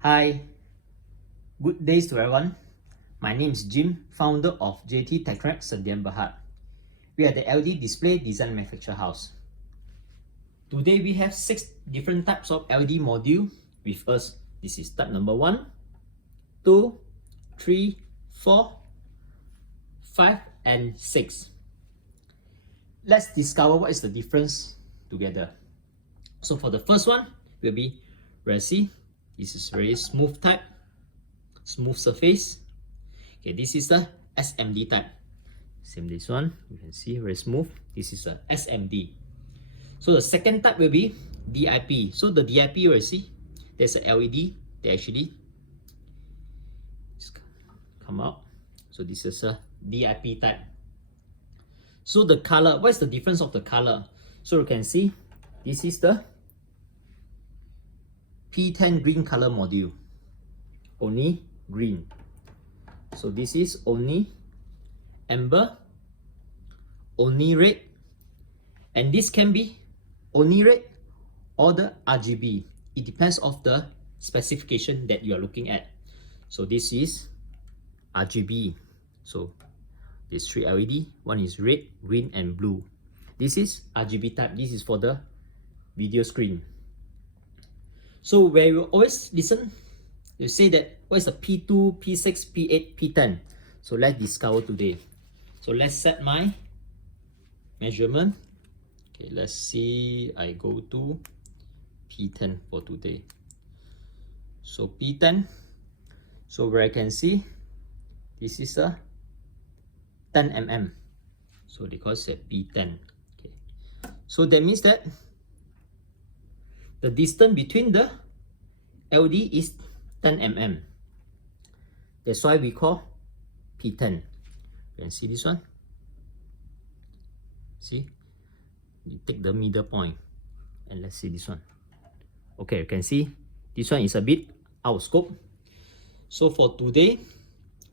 Hi, good days to everyone. My name is Jim, founder of JT Techtrack Sdn Berhad. We are the LED display design manufacturer house. Today we have 6 different types of LED module with us. This is type number 1, 2, 3, 4, 5 and 6. Let's discover what is the difference together. So for the first one will be resi. This is very smooth type, smooth surface. Okay, this is the SMD type. Same this one, you can see very smooth. This is a SMD. So the second type will be DIP. So the DIP you will see there's a LED that actually come out. So this is a DIP type. So the color, what is the difference of the color? So you can see this is the P10 green color module, only green. So this is only amber, only red, and this can be only red or the RGB. It depends of the specification that you are looking at. So this is RGB. So there's 3 LED, one is red, green and blue. This is RGB type. This is for the video screen. So where you always listen, you say that what is a P2, P6, P8, P10. So let's discover today. So let's set my measurement. Okay, let's see, I go to P10 for today. So P10, so where I can see, this is a 10 mm. So they call it P10. Okay. So that means that the distance between the LED is 10 mm. That's why we call P10. You can see this one. See? You take the middle point and let's see this one. Okay, you can see this one is a bit out of scope. So for today,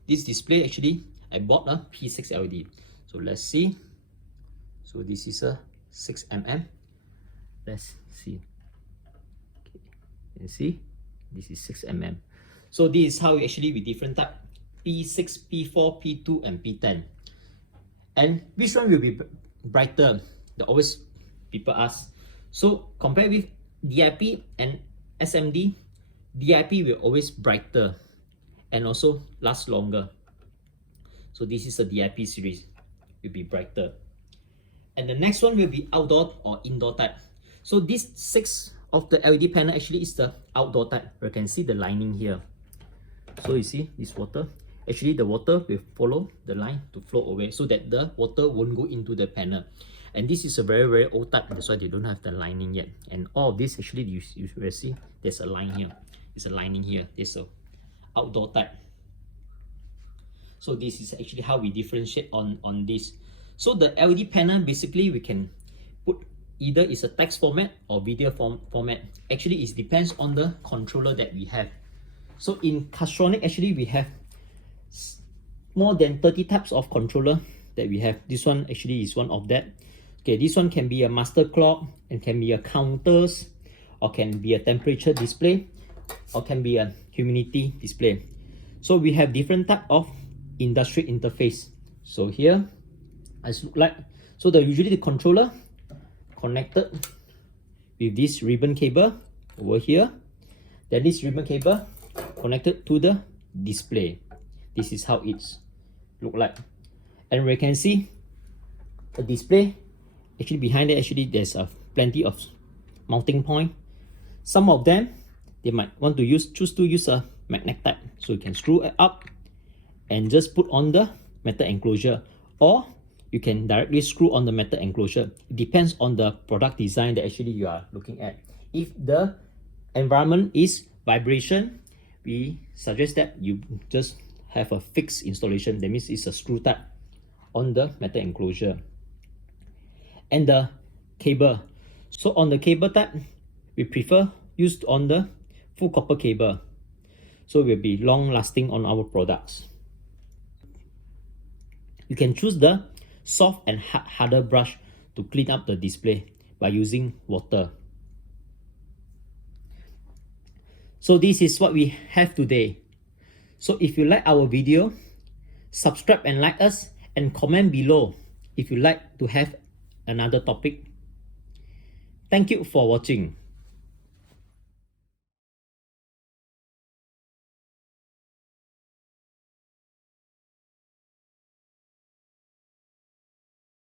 this display actually I bought a P6 LED. So let's see. So this is a 6 mm. Let's see. Okay. You can see this is 6 mm. So this is how actually we different type P6, P4, P2 and P10. And which one will be brighter? The always people ask. So compared with DIP and SMD, DIP will always brighter and also last longer. So this is a DIP series, will be brighter. And the next one will be outdoor or indoor type. So this 6 of the LED panel actually is the outdoor type. You can see the lining here. So you see this water, actually the water will follow the line to flow away so that the water won't go into the panel. And this is a very old type, that's why they don't have the lining yet. And all of this actually you will see there's a line here, there's a lining here, there's a outdoor type. So this is actually how we differentiate on this. So the LED panel basically we can put either is a text format or video format. Actually it depends on the controller that we have. So in Castronic actually we have more than 30 types of controller that we have. This one actually is one of that. Okay, this one can be a master clock and can be a counters or can be a temperature display or can be a humidity display. So we have different type of industry interface. So here as look like, so usually the controller connected with this ribbon cable over here, then this ribbon cable connected to the display. This is how it's look like. And we can see the display actually behind it, actually there's plenty of mounting point. Some of them they might want to choose to use a magnet type, so you can screw it up and just put on the metal enclosure, or you can directly screw on the metal enclosure. It depends on the product design that actually you are looking at. If the environment is vibration, we suggest that you just have a fixed installation. That means it's a screw type on the metal enclosure. And the cable, so on the cable type we prefer used on the full copper cable, so it will be long lasting on our products. You can choose the soft and harder brush to clean up the display by using water. So this is what we have today. So if you like our video, subscribe and like us, and comment below if you like to have another topic. Thank you for watching.